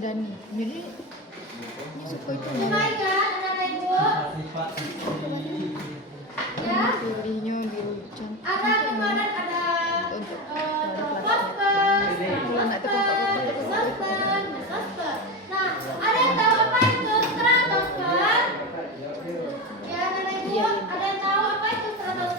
Dani. Jadi ini suka itu ya. Pilihnya biru cantik. Ada kemarin ada poster. Nah, ada yang tahu apa itu stratosfer? Ya, ada yang tahu apa itu stratosfer?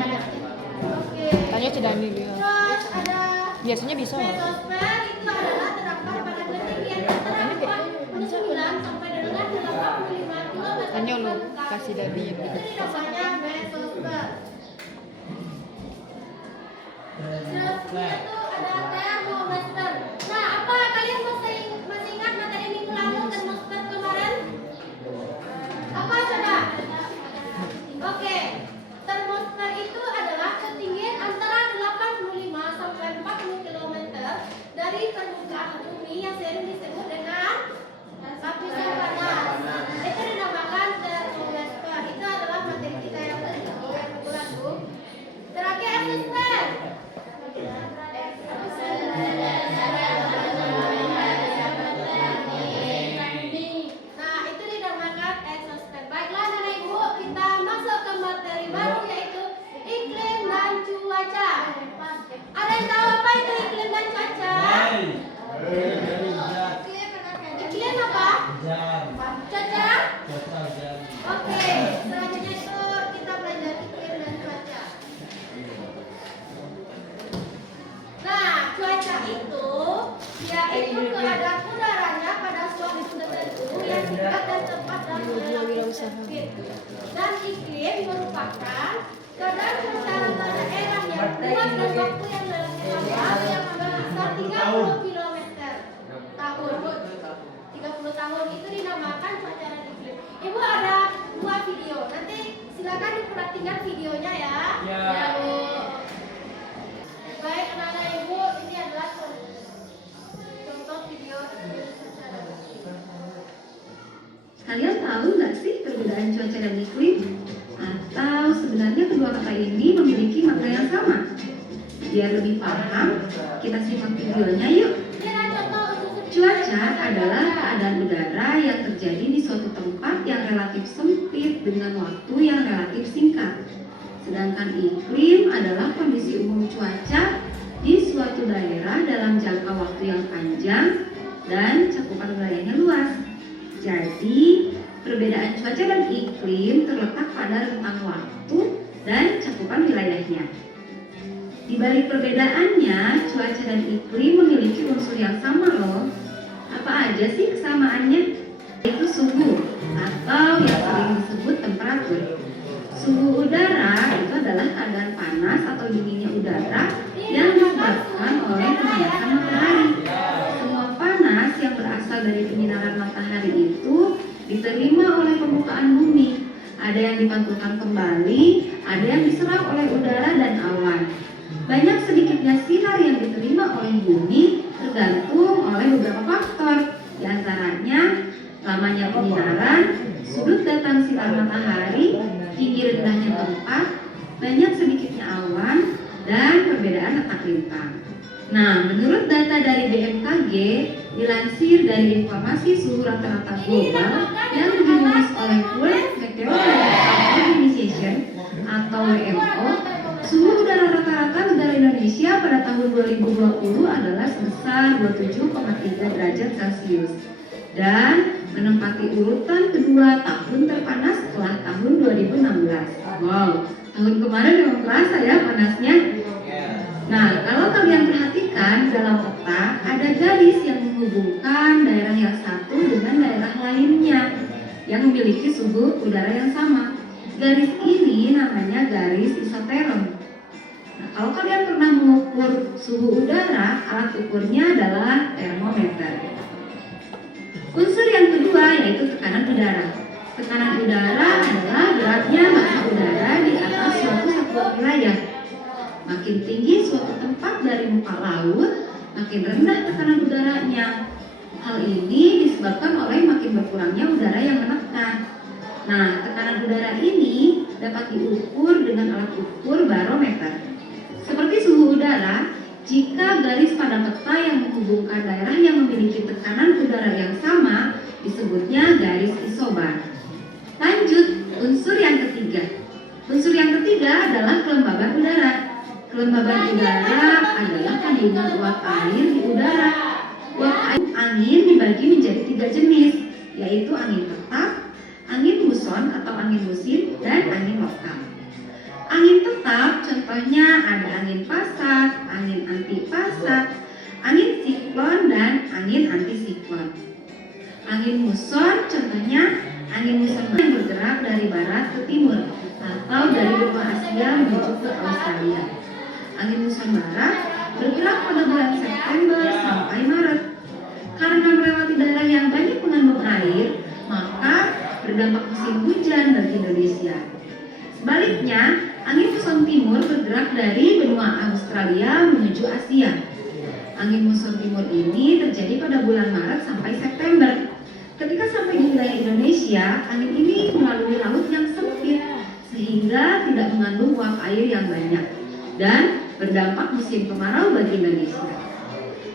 Oke. Tanya Cedani dia. Terus ada Biasanya bisa. mesosfer itu adalah terdapat pada ketinggian antara 49 sampai dengan 85 km. Tanya lu kasih dari Itu namanya mesosfer. Selanjutnya itu ada termometer. Nah, apa kalian masih ingat materi minggu lalu termometer kemarin? Apa coba? Oke. Termometer itu adalah ketinggian antara 85 sampai 40 km dari permukaan bumi yang sering disebut dengan lapisan panas. Itu dinamakan termometer. Itu adalah materi kita yang minggu lalu. Terakhir asesmen. Nah, itu dinamakan asesmen. Baiklah, Nenek Ibu, kita masuk ke materi baru yaitu iklim dan cuaca. Ada yang tahu apa itu iklim dan cuaca? Iklim apa? Cuaca? Oke, selanjutnya itu kita belajar iklim dan cuaca. Nah, cuaca itu yaitu keadaan udaranya pada suatu tertentu yang singkat dan cepat dalam berlaku terbit. Dan iklim merupakan keadaan cuaca rata daerah yang luas dan waktu yang dalamnya lama yang berkisar 30 km tahun. 30 tahun itu dinamakan cuaca dan iklim. Ibu ada 2 video. Nanti silakan diperhatikan videonya ya. Ya, Bu. Baik, anak-anak Ibu, ini adalah contoh video cuaca dan iklim. Kalian tahu nggak sih perbedaan cuaca dan iklim? Atau sebenarnya kedua kata ini memiliki makna yang sama? Biar lebih paham, kita simak videonya yuk. Cuaca adalah keadaan udara yang terjadi di suatu tempat yang relatif sempit dengan waktu yang relatif singkat. Sedangkan iklim adalah kondisi umum cuaca di suatu daerah dalam jangka waktu yang panjang dan cakupan wilayahnya luas. Jadi, perbedaan cuaca dan iklim terletak pada rentang waktu dan cakupan wilayahnya. Di balik perbedaannya, cuaca dan iklim memiliki unsur yang sama loh. Apa aja sih kesamaannya? Yaitu suhu atau yang sering disebut temperatur. Suhu udara itu adalah keadaan panas atau dinginnya udara yang disebabkan oleh pemanasan matahari. Semua panas yang berasal dari penyinaran matahari itu diterima oleh permukaan bumi. Ada yang dipantulkan kembali, ada yang diserap oleh udara dan awan. Banyak sedikitnya sinar yang diterima oleh bumi tergantung oleh beberapa faktor. Di antaranya lamanya penyinaran, sudut datang sinar matahari, tinggi rendahnya tempat, banyak sedikitnya awan, dan perbedaan letak lintang. Nah, menurut data dari BMKG, dilansir dari informasi suhu rata-rata global yang dirilis oleh World Meteorological Organization atau WMO, suhu udara rata-rata negara Indonesia pada tahun 2020 adalah sebesar 27,3 derajat Celcius dan menempati urutan kedua tahun terpanas setelah tahun 2016. Wow, tahun kemarin memang terasa ya panasnya. Nah, kalau kalian perhatikan dalam peta ada garis yang menghubungkan daerah yang satu dengan daerah lainnya yang memiliki suhu udara yang sama. Garis ini namanya garis isoteron. Nah, kalau kalian pernah mengukur suhu udara, alat ukurnya adalah termometer. Unsur yang kedua yaitu tekanan udara. Tekanan udara adalah beratnya massa udara di atas suatu satuan wilayah. Makin tinggi suatu tempat dari muka laut, makin rendah tekanan udaranya. Hal ini disebabkan oleh makin berkurangnya udara yang menekan. Nah, tekanan udara ini dapat diukur dengan alat ukur barometer. Seperti suhu udara, jika garis pada peta yang menghubungkan daerah yang memiliki tekanan udara yang sama disebutnya garis isobar. Lanjut, unsur yang ketiga. Unsur yang ketiga adalah kelembaban udara. Kelembaban udara adalah kandungan uap air di udara. Uap air angin dibagi menjadi 3 jenis, yaitu angin tetap, angin muson atau angin musim, dan angin lokal. Angin tetap Contohnya ada angin pasat, angin antipasat, angin siklon, dan angin antisiklon. Angin muson contohnya angin muson yang bergerak dari barat ke timur atau dari benua Asia menuju ke Australia. Angin muson barat bergerak pada bulan September sampai Maret. Karena melewati daerah yang banyak mengandung air, maka berdampak musim hujan bagi Indonesia. Sebaliknya, angin muson timur bergerak dari benua Australia menuju Asia. Angin muson timur ini terjadi pada bulan Maret sampai September. Ketika sampai di wilayah Indonesia, angin ini melalui laut yang sempit sehingga tidak mengandung uap air yang banyak dan berdampak musim kemarau bagi Indonesia.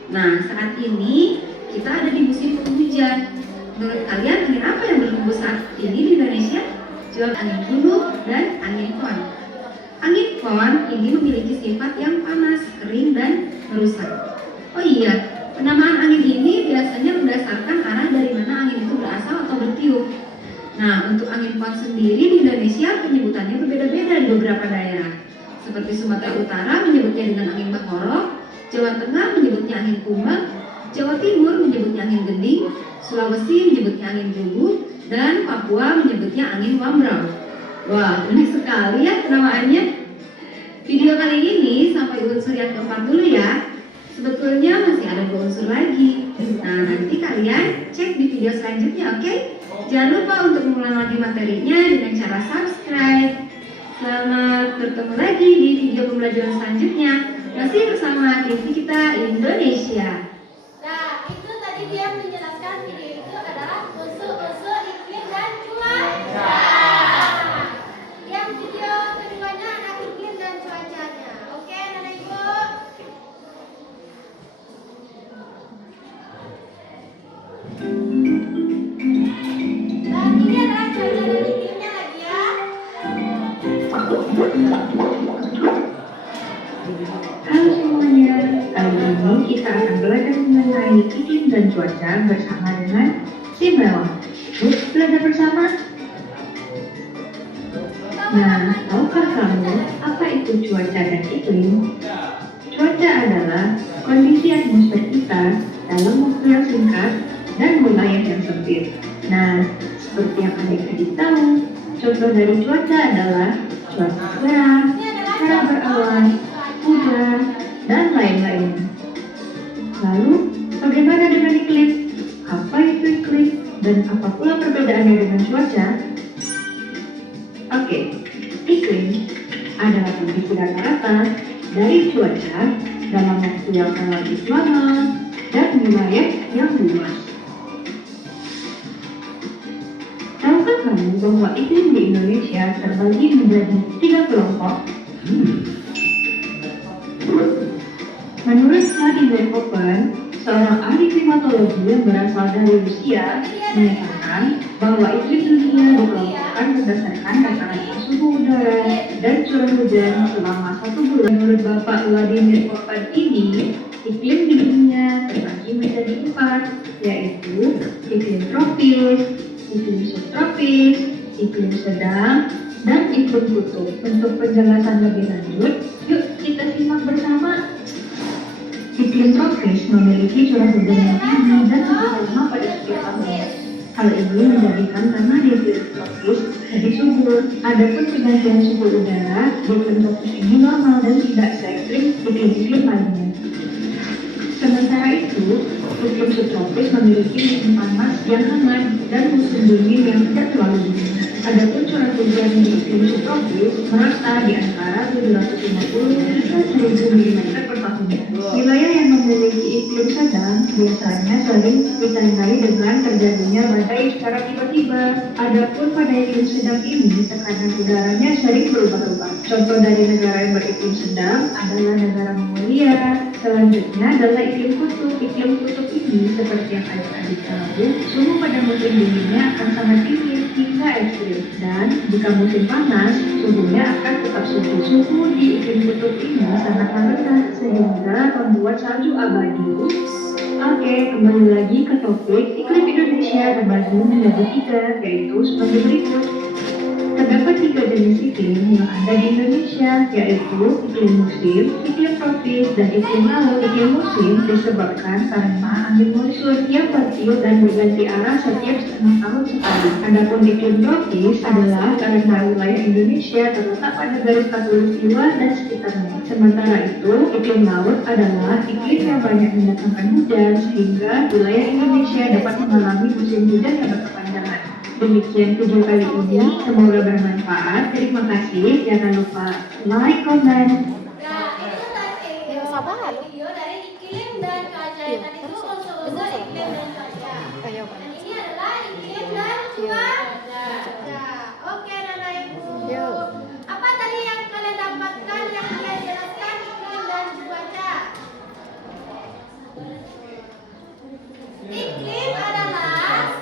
Nah, saat ini kita ada di musim penghujan. Menurut kalian angin apa yang berhembus saat ini di Indonesia? Jawab angin gunung dan angin kon. Angin kon ini memiliki sifat yang panas, kering, dan merusak. Oh iya, penamaan angin ini biasanya berdasarkan arah dari mana angin itu berasal atau bertiup. Nah, untuk angin kon sendiri di Indonesia penyebutannya berbeda-beda di beberapa daerah. Seperti Sumatera Utara menyebutnya dengan angin bahorok, Jawa Tengah menyebutnya angin kumbang, Jawa Timur menyebutnya angin gending, Sulawesi menyebutnya angin bubu, dan Papua menyebutnya angin wambrau. Wah, unik sekali ya penamaannya. Video kali ini sampai unsur yang keempat dulu ya. Sebetulnya masih ada 2 unsur lagi. Nah, nanti kalian cek di video selanjutnya, oke? Jangan lupa untuk mengulang lagi materinya dengan cara subscribe. Selamat bertemu lagi di video pembelajaran selanjutnya. Masih bersama TV kita Indonesia. Nah, itu tadi dia menjelaskan video itu adalah unsur-unsur iklim dan cuaca. Yang video keduanya ada iklim dan cuacanya. Oke, Anak Ibu. Dan ini adalah cuaca dan iklimnya lagi ya. Halo semuanya, kali ini kita akan belajar mengenai iklim dan cuaca bersama dengan Simela. Yuk belajar bersama. Nah, tahukah kamu apa itu cuaca dan iklim? Cuaca adalah kondisi atmosfer kita dalam waktu yang singkat dan wilayah yang sempit. Nah, seperti yang adik-adik tahu, contoh dari cuaca adalah cuaca cerah, cerah berawan, hujan, dan lain-lain. Lalu, bagaimana dengan iklim? Apa itu iklim? Dan apa pula perbedaannya dengan cuaca? Oke, iklim adalah kondisi rata-rata dari cuaca dalam waktu yang relatif lama dan wilayah yang luas. Tahukah kamu bahwa iklim di Indonesia terbagi menjadi 3 kelompok? Menurut Vladimir Koppen, seorang ahli klimatologi yang berasal dari Rusia, menyatakan bahwa iklim dunia dikelompokkan berdasarkan rata-rata suhu udara dan curah hujan selama 1 bulan. Menurut Bapak Vladimir Koppen ini, iklim di dunia terbagi menjadi 4, yaitu iklim tropis, iklim subtropis, iklim sedang, dan iklim kutub. Untuk penjelasan lebih lanjut, yuk kita simak bersama. Iklim tropis memiliki curah hujan yang tinggi dan suhu lama pada setiap tahun. Hal ini menjadikan tanah di iklim tropis lebih subur. Adapun pergantian suhu udara di iklim tropis ini normal dan tidak se-ekstrim iklim-iklim lainnya. Sementara itu, iklim subtropis memiliki musim panas yang hangat dan musim dingin yang tidak terlalu dingin. Adapun curah hujan di iklim subtropis merata di antara 750 hingga 1000 mm per tahun. Wilayah yang memiliki iklim sedang biasanya sering ditandai dengan terjadinya badai secara tiba-tiba. Adapun pada iklim sedang ini tekanan udaranya sering berubah-ubah. Contoh dari negara yang beriklim sedang adalah negara Mongolia. Selanjutnya adalah iklim kutub. Iklim kutub ini seperti yang adik-adik tahu, suhu pada musim dinginnya akan sangat tinggi hingga ekstrim, dan jika musim panas, suhunya akan tetap suhu. Suhu di iklim kutub ini sangatlah rendah sehingga membuat salju abadi. Oke, kembali lagi ke topik. Iklim Indonesia terbagi menjadi 3, yaitu sebagai berikut. Terdapat 3 jenis iklim yang ada di Indonesia, yaitu iklim musim, iklim tropis, dan iklim laut. Iklim musim disebabkan karena angin monsun yang bertiup dan berganti arah setiap setengah tahun sekali. Adapun iklim tropis adalah karena wilayah Indonesia terletak pada garis khatulistiwa dan sekitarnya. Sementara itu, iklim laut adalah iklim yang banyak mendatangkan hujan sehingga wilayah Indonesia dapat mengalami musim hujan yang berkepanjangan. Demikian video kali ini, semoga bermanfaat. Terima kasih. Jangan lupa like, comment. Nah, itu tadi video dari iklim dan cuaca. Yang tadi itu unsur-unsur iklim dan cuaca. Dan ini adalah iklim dan cuaca. Oke, Nana Ibu. Apa tadi yang kalian dapatkan yang dia jelaskan iklim dan cuaca? Iklim adalah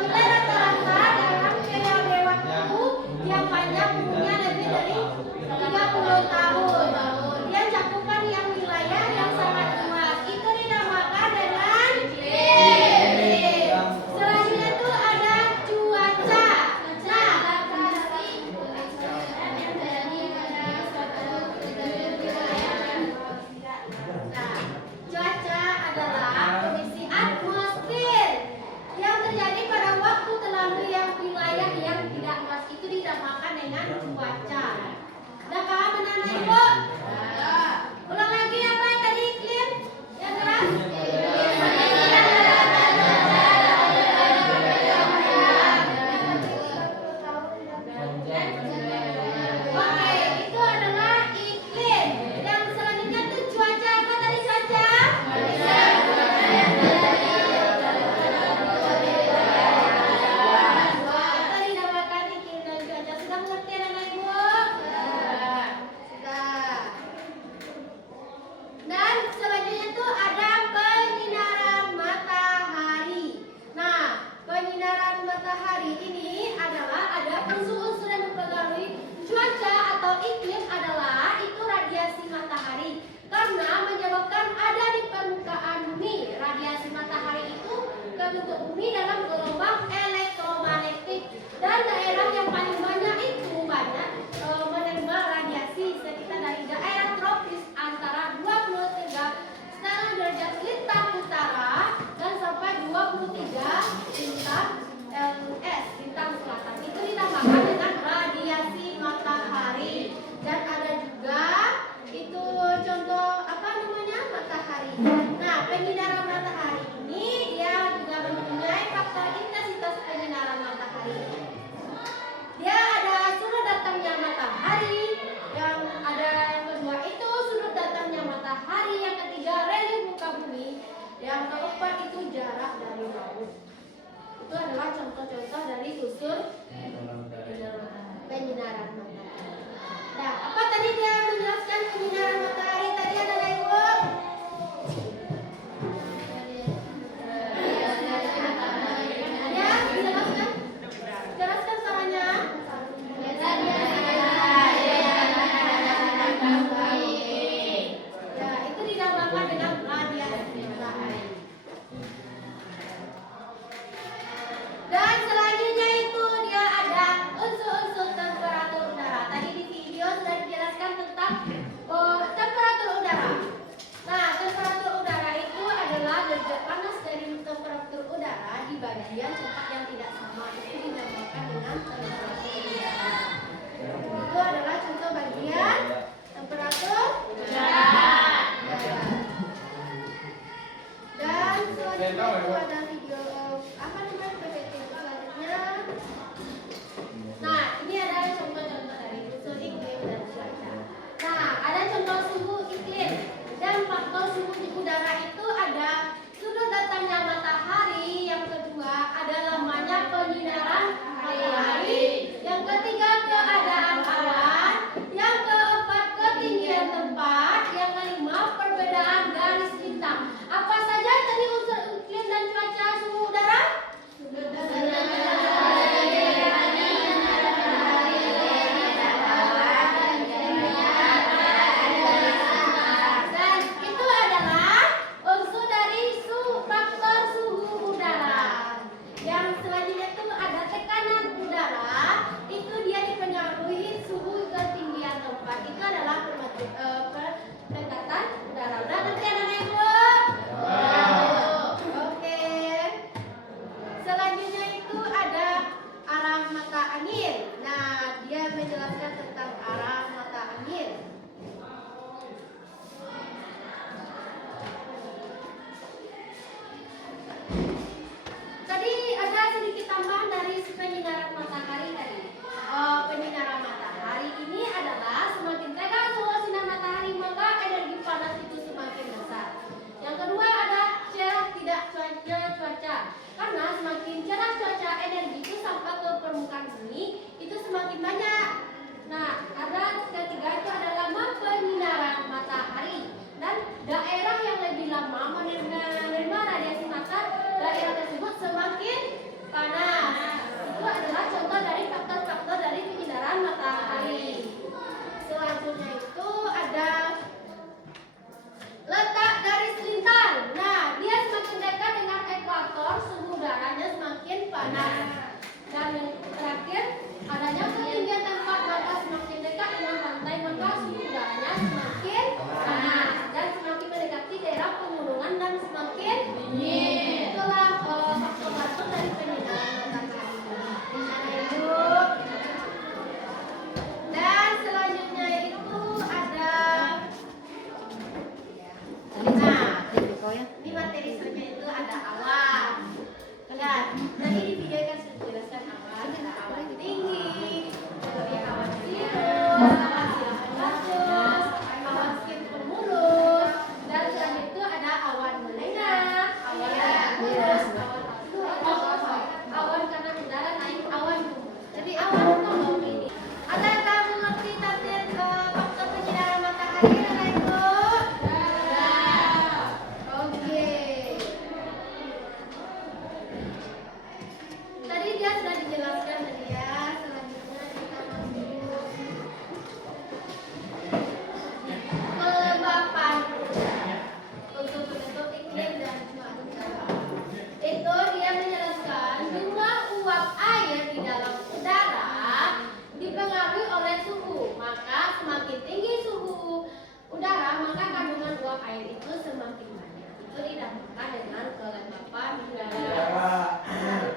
nilai rata-rata dalam periode waktu yang panjang umumnya lebih dari 30 tahun. Yang cakupan yang wilayah yang sangat luas itu dinamakan dengan iklim. Selanjutnya itu ada cuaca. Cuaca adalah kondisi atmosfer yang terjadi pada waktu tertentu yang wilayah yang tidak luas itu dinamakan dengan cuaca. Udah paham anak-anak Ibu? Ulang lagi apa tadi iklim? Yang keras? Oke, itu adalah iklim. Yang selanjutnya itu cuaca. Apa tadi cuaca? Kita dinamakan iklim dan cuaca. Sudah mengerti anak-anak Ibu? Sudah. Dan selanjutnya itu ada penyinaran matahari. Nah, penyinaran matahari ini adalah ada unsur-unsur yang mempengaruhi cuaca atau iklim adalah itu radiasi matahari. Karena menyebabkan ada di permukaan bumi. Radiasi matahari itu ke bentuk bumi dalam gelombang elektromagnetik. Dan daerah yang paling banyak itu menerima radiasi sekitar dari daerah tropis antara 23,5 derajat lintang utara dan sampai 23 lintang selatan. Itu dinamakan dengan radiasi matahari. Dan ada juga itu contoh apa namanya matahari. Nah, penyinaran matahari ini dia juga mempunyai faktor intensitas penyinaran matahari. Dia ada sudut datangnya matahari, yang ada yang kedua itu sudut datangnya matahari, yang ketiga relief muka bumi, yang keempat itu jarak dari laut. Itu adalah contoh-contoh dari unsur penyinaran matahari. Nah, apa tadi dia menjelaskan penyinaran matahari tadi adalah Ibu? Ya, jelaskan. Jelaskan caranya. Ya, itu dinamakan dengan radiasi matahari. Dan selanjutnya itu dia ada unsur-unsur temperatur udara. Tadi di video sudah dijelaskan tentang temperatur udara. Nah, temperatur udara itu adalah derajat panas dari temperatur udara di bagian tempat yang tidak sama. Itu dinamakan dengan temperatur udara. Itu adalah contoh bagian temperatur udara. Dan selanjutnya itu ada video apa namanya PPT selanjutnya. Nah, ini adalah contoh-contoh dari unsur iklim dan cuaca. Nah, ada contoh suhu iklim dan faktor suhu di udara itu ada sudut datangnya matahari, yang kedua ada lamanya penyinaran matahari, yang ketiga keadaan awan, yang keempat ketinggian tempat, yang kelima perbedaan garis bintang. Apa saja tadi unsur iklim dan cuaca suhu udara? Dan itu adalah unsur dari tambahan dari penyinaran matahari tadi. Penyinaran matahari ini adalah semakin tegas suhu sinar matahari maka energi panas itu semakin besar. Yang kedua ada cerah tidak cuaca. Karena semakin cerah cuaca energi itu sampai ke permukaan bumi itu semakin banyak. Nah, ada ketiga itu adalah lama penyinaran matahari dan daerah yang lebih lama menerima radiasi matahari daerah tersebut semakin panas. Itu adalah contoh dari faktor-faktor dari penyinaran matahari. Selanjutnya itu ada letak garis lintang. Nah, dia semakin dekat dengan ekuator, suhu udaranya semakin panas. Dan yang terakhir, adanya ketinggian tempat maka semakin dekat dengan pantai maka suhu udaranya semakin panas dan semakin mendekati daerah pegunungan dan semakin dingin. Itulah faktor-faktor dari penyinaran matahari. Ibu. Dan selanjutnya itu ada ini materi selanjutnya itu ada awan. Lihat, tadi di video kan sudah dijelaskan awan, ada awan tinggi, kemudian awan cirrus, awan silang bagus, awan skin pemulung, dan selanjutnya itu ada awan melengah, awan lurus, awan karena udara naik, awan gugup. Jadi awan tolong ini. Ada yang tahu mengerti tafsir faktor penyinaran matahari dan itu? Oke. Tadi dia sudah dijelaskan tadi ya. Selanjutnya kita masuk kelembapan untuk bentuk iklim dan cuaca. Itu dia menjelaskan jumlah uap air di dalam udara dipengaruhi oleh suhu. Maka semakin tinggi suhu udara maka kandungan uap air itu semakin banyak. Itu dinamakan dengan kelembapan udara.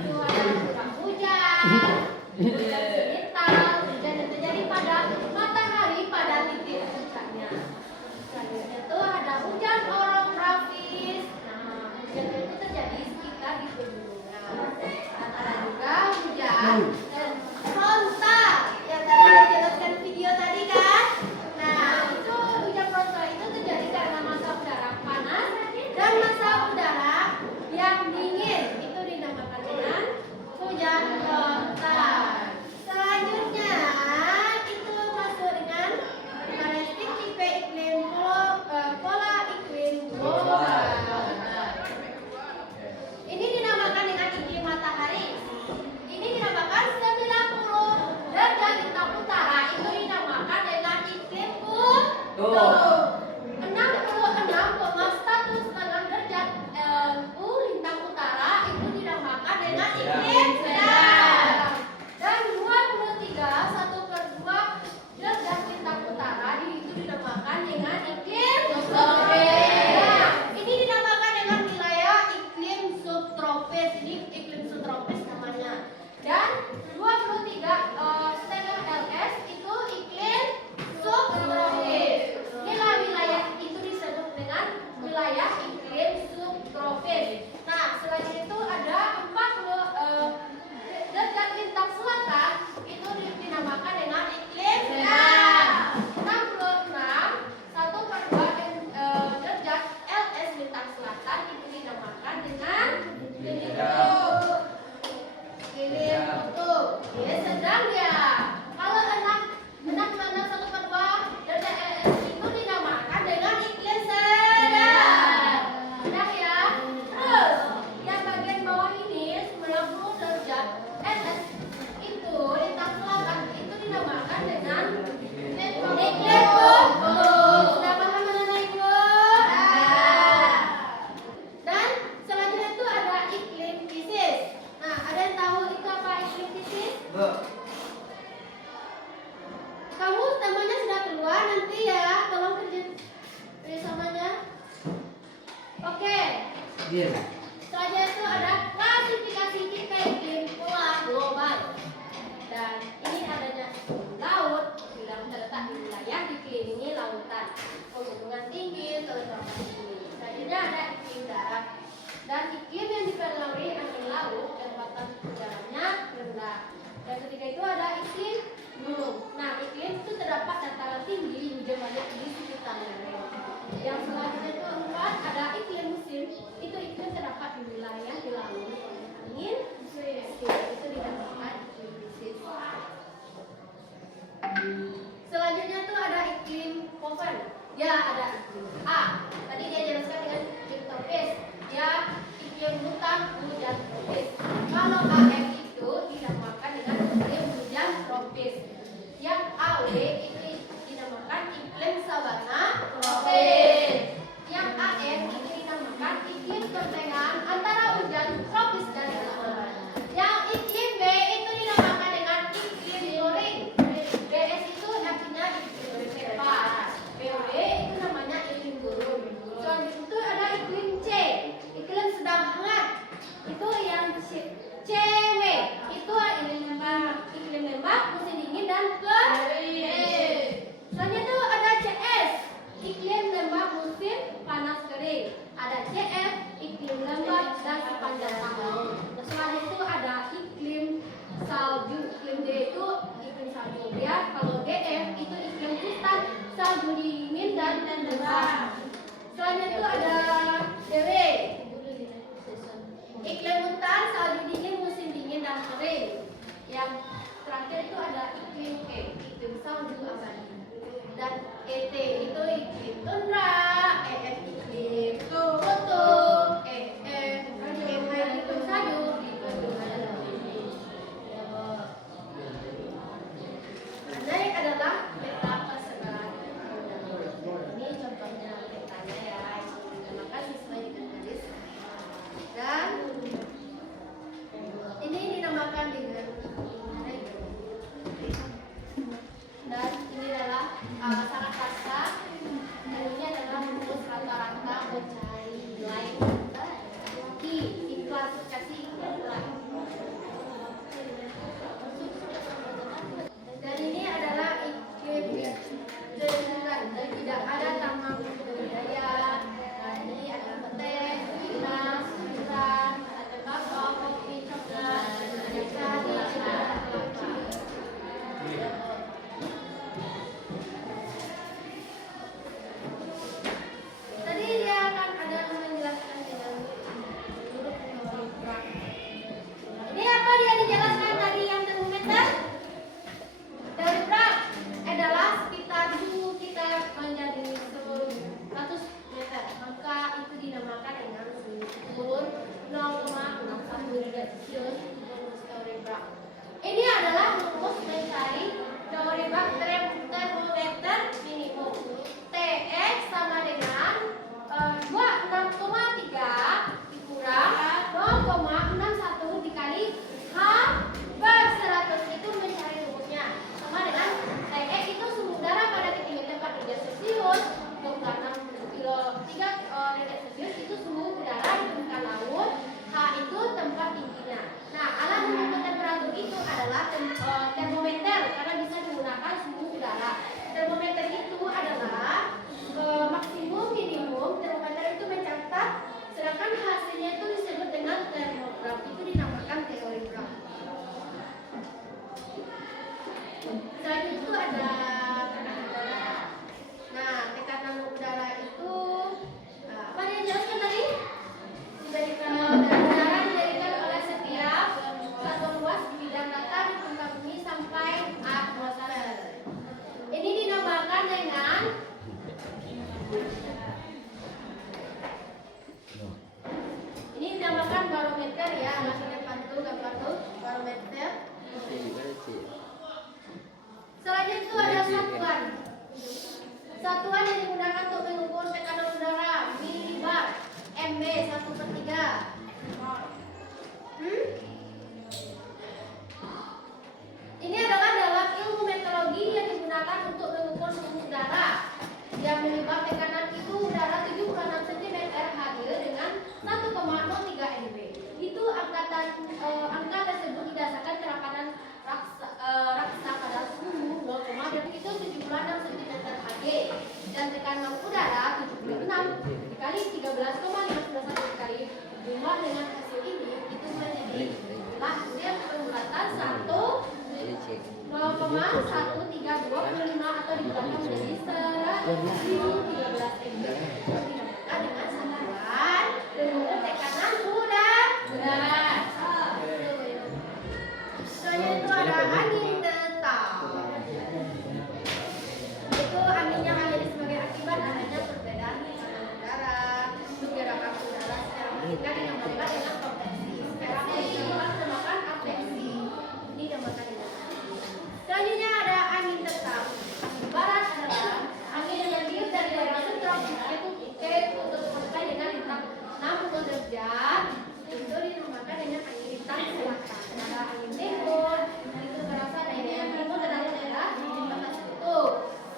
Itu ada curah hujan, hujan sekitar, hujan yang terjadi pada matahari pada titik puncaknya. Selanjutnya itu ada hujan orografis. Nah, hujan itu terjadi sekitar di pegunungan. Dan ada juga hujan frontal yang tadi dijelaskan video tadi kan. Nah, itu hujan frontal itu terjadi karena massa udara panas dan massa udara yang dingin. Itu dinamakan dengan hujan frontal. Selanjutnya itu masuk dengan karakteristik tipe iklim pola iklim global. Ini dinamakan dengan iklim matahari. Ini dinamakan 90 derajat lintang utara. Itu dinamakan dengan iklim kutub. 66,1 derajat lintang utara itu dinamakan dengan iklim sedang. Dan 23,1/2 derajat lintang utara itu dinamakan dengan iklim subtropis. Nah, ini dinamakan dengan wilayah iklim subtropis. Ini iklim subtropis namanya. Dan 23,5 LS itu iklim subtropis. Inilah wilayah itu disebut dengan wilayah iklim subtropis. Nah, selanjutnya itu ada 40 derajat lintang selatan itu dinamakan dengan iklim sedang. 66,1/2 derajat LS lintang selatan itu dinamakan dengan iklim kutub. Dia sedang ya. Kalau 66,1/2 derajat LS itu dinamakan dengan iklim sedang. Sedang ya. Terus yang bagian bawah ini 90 derajat LS itu lintang selatan itu dinamakan dengan iklim kutub. Sudah paham mengenai itu? Dan selanjutnya itu ada iklim krisis. Nah, ada yang tahu itu apa iklim krisis? Kamu temanya sudah keluar nanti ya, tolong kerjasamanya. Oke. Selanjutnya itu ada klasifikasi tipe iklim pola global. Dan ini adanya laut yang terletak di wilayah dikelilingi lautan, pegunungan tinggi, kelembapan tinggi. Selanjutnya ada iklim darat. Dan iklim yang dipengaruhi angin laut dan batas udaranya rendah. Dan ketiga itu ada iklim gunung. Nah, iklim itu terdapat dataran tinggi, hujan banyak di sekitarnya. Yang selanjutnya itu keempat ada iklim musim. Itu iklim terdapat di wilayah dilalui oleh angin musim. Itu dinamakan iklim musim. Selanjutnya itu ada iklim poven. Ya, ada iklim A. Tadi dia jelaskan dengan iklim tropis. Ya, iklim hutan hujan tropis. Kalau AM itu dinamakan dengan iklim hujan tropis. Yang AW itu dinamakan iklim sabana tropis. Yang AM itu dinamakan iklim pertengahan antara hujan tropis dan sabana. Yang iklim B itu dinamakan dengan iklim luring. BS itu artinya iklim bebas. BW itu namanya iklim gurun. Selanjutnya itu ada iklim C, iklim sedang hangat. Itu yang CW itu iklim lembab, musim dingin dan kering. Selanjutnya itu ada CS, iklim lembab musim panas kering. Ada CF, iklim lembab dan sepanjang tahun. Selanjutnya itu ada iklim salju. Iklim D itu iklim salju. Ya, kalau DF itu iklim hutan, salju dingin dan lembab. Selanjutnya itu ada DW, iklim hutan, salju dingin, musim dingin dan kering. Yang terakhir itu ada iklim E, iklim salju abadi. Dan ET itu iklim tundra, EF iklim kutub, EF iklim salju di pegunungan. Ini adalah peta persebaran. Ini contohnya petanya ya. Maka sesuai dengan garis. Dan ini dinamakan dengan dan ini adalah sangat kasar. Dan ini adalah rumus rata-rata mencari nilai di klasifikasi nilai. Dan ini adalah iklim dan tidak ada nama budaya. Nah, ini ada petai, dinas, hutan, ada tembakau, kopi, coklat, ada kari, ada kelapa. Tadi dia akan ada menjelaskan dengan huruf teori Bragg. Ini apa dia dijelaskan dari yang termometer? Teori Bragg adalah sekitar suhu kita menjadi 100 meter, maka itu dinamakan dengan suhu turun 0,61 derajat Celcius. Rumus teori Bragg. Ini adalah rumus mencari teori Bragg termometer minimum. TX sama dengan 26,3 dikurang 0,61 dikali H per 100. Itu mencari rumusnya. Sama dengan TX itu suhu udara pada ketinggian 4 derajat Celcius, 26 derajat Celcius itu suhu udara di permukaan laut. H itu tempat tingginya. Nah, alat mengukur temperatur itu adalah termometer karena bisa digunakan suhu udara. Termometer itu adalah maksimum minimum. Termometer itu mencatat, sedangkan hasilnya itu disebut dengan termogram. Itu dinamakan teori Bragg. Selain itu ada tekanan udara. Nah, tekanan udara itu apa dia jelaskan tadi? Udara dijadikan oleh setiap satuan luas di bidang datar di permukaan bumi sampai atmosfer. Ini dinamakan dengan barometer ya, anak-anak pantul gambar tuh barometer. Selanjutnya itu ada satuan. Satuan yang digunakan untuk mengukur tekanan udara milibar, MB 1/3. Ini adalah dalam ilmu meteorologi yang digunakan untuk mengukur suhu udara. Yang milibar tekanan itu udara 76 cm hadir dengan 1,03 MB. Itu angka tersebut didasarkan kerapatan raksa pada suhu 0,2 itu 76 cm Hg dan tekanan udara 76 dikali 13,591 dikali Jumlah dengan hasil ini itu menjadi hasil pembulatan 0,1325 atau dibagi menjadi 1013 dengan sandaran dengan tekanan udara. Soalnya itu ada angin tetap. Itu anginnya menjadi sebagai akibat adanya perbedaan tekanan udara, gerakan udara secara mengikat dinamakan dengan konveksi. Sekarang dinamakan adveksi. Ini dinamakan dengan. Selanjutnya ada angin tetap. Angin barat adalah angin yang bertiup dari daerah subtropis ke untuk sampai dengan lintang 60 derajat. Itu dinamakan dengan angin lintang selatan. Ada angin timur, itu berasal dari daerah timur dan daerah batas kutub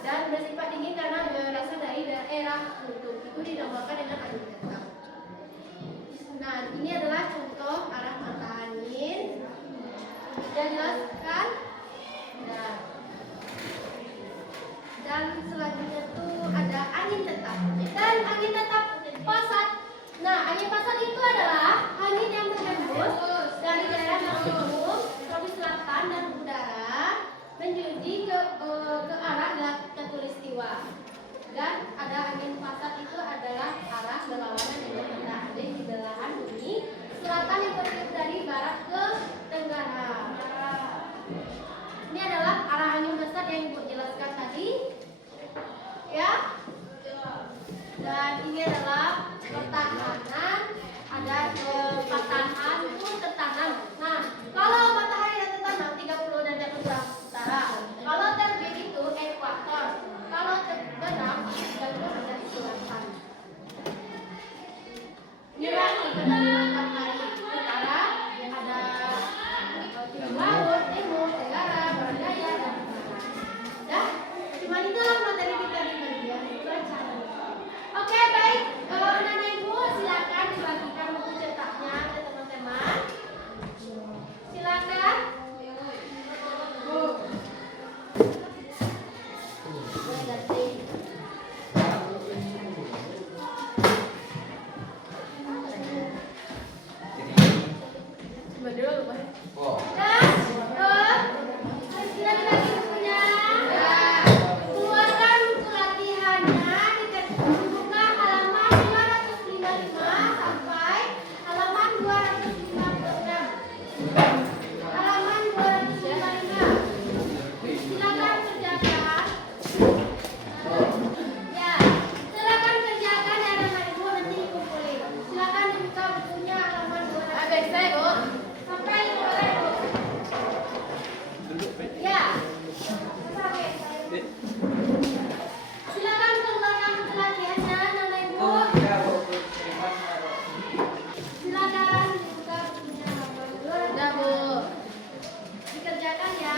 dan bersifat dingin karena berasal dari daerah kutub. Itu dinamakan dengan angin tetap. Nah, ini adalah contoh arah mata angin. Sudah jelaskan? Nah. Dan selanjutnya itu ada angin tetap. Dan angin tetap pasat. Nah, angin pasat itu adalah angin yang berhembus dari daerah maksimum tropis selatan dan udara menuju ke arah khatulistiwa. Dan ada angin pasat itu adalah arah berlawanan dengan matahari di belahan bumi selatan yang bertiup dari barat ke tenggara. Ini adalah arah angin besar yang Ibu jelaskan tadi, ya. Dan ini adalah pertahanan, ada patahan itu tertanam. Nah, kalau matahari yang tertanam 30 derajat utara, kalau terbit itu ekuator, kalau terbenam 30 derajat selatan. Inilah perbedaan matahari utara, ada laut, timur, tenggara, barat daya, dan barat. Dah, cuma itulah materi kita di bagian bacaan. Oke, baik. Anak Ibu silakan dibagikan buku cetaknya ke teman-teman. Silakan. Boleh ganti. Coba dulu, Pak. Sudah dibagi bukunya? Keluarkan buku latihannya, buka halaman 255 sampai halaman 256. Halaman 255. Silakan kerjakan. Ya, silakan kerjakan ya anak Ibu, nanti dikumpulin. Silakan dibuka bukunya halaman 256. Sampai boleh, Bu. Ya. Silakan keluarkan pelatihannya, Nana Ibu. Silakan dibuka bukunya halaman 2. Sudah, Bu. Dikerjakan ya.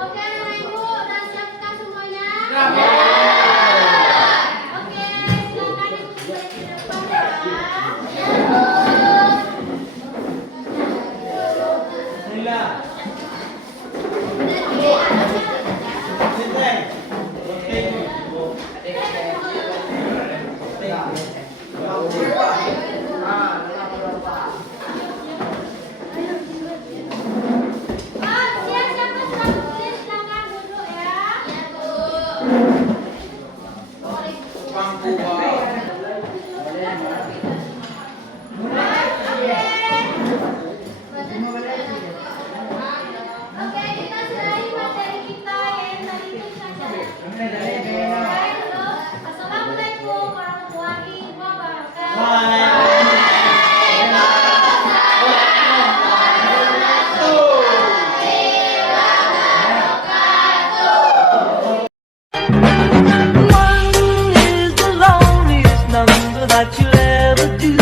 Oke, Bapak Ibu, udah siapkan semuanya? Oke, silakan Ibu berdiri di depan ya. Pak, siap-siap sudah tulis, silakan duduk ya. Oke, kita sudahi materi kita yang tadi itu saja. Assalamualaikum warahmatullahi wabarakatuh. One is the loneliest number that you'll ever do.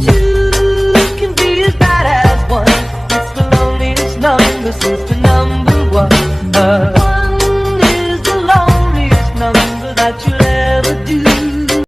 Two can be as bad as one. It's the loneliest number since the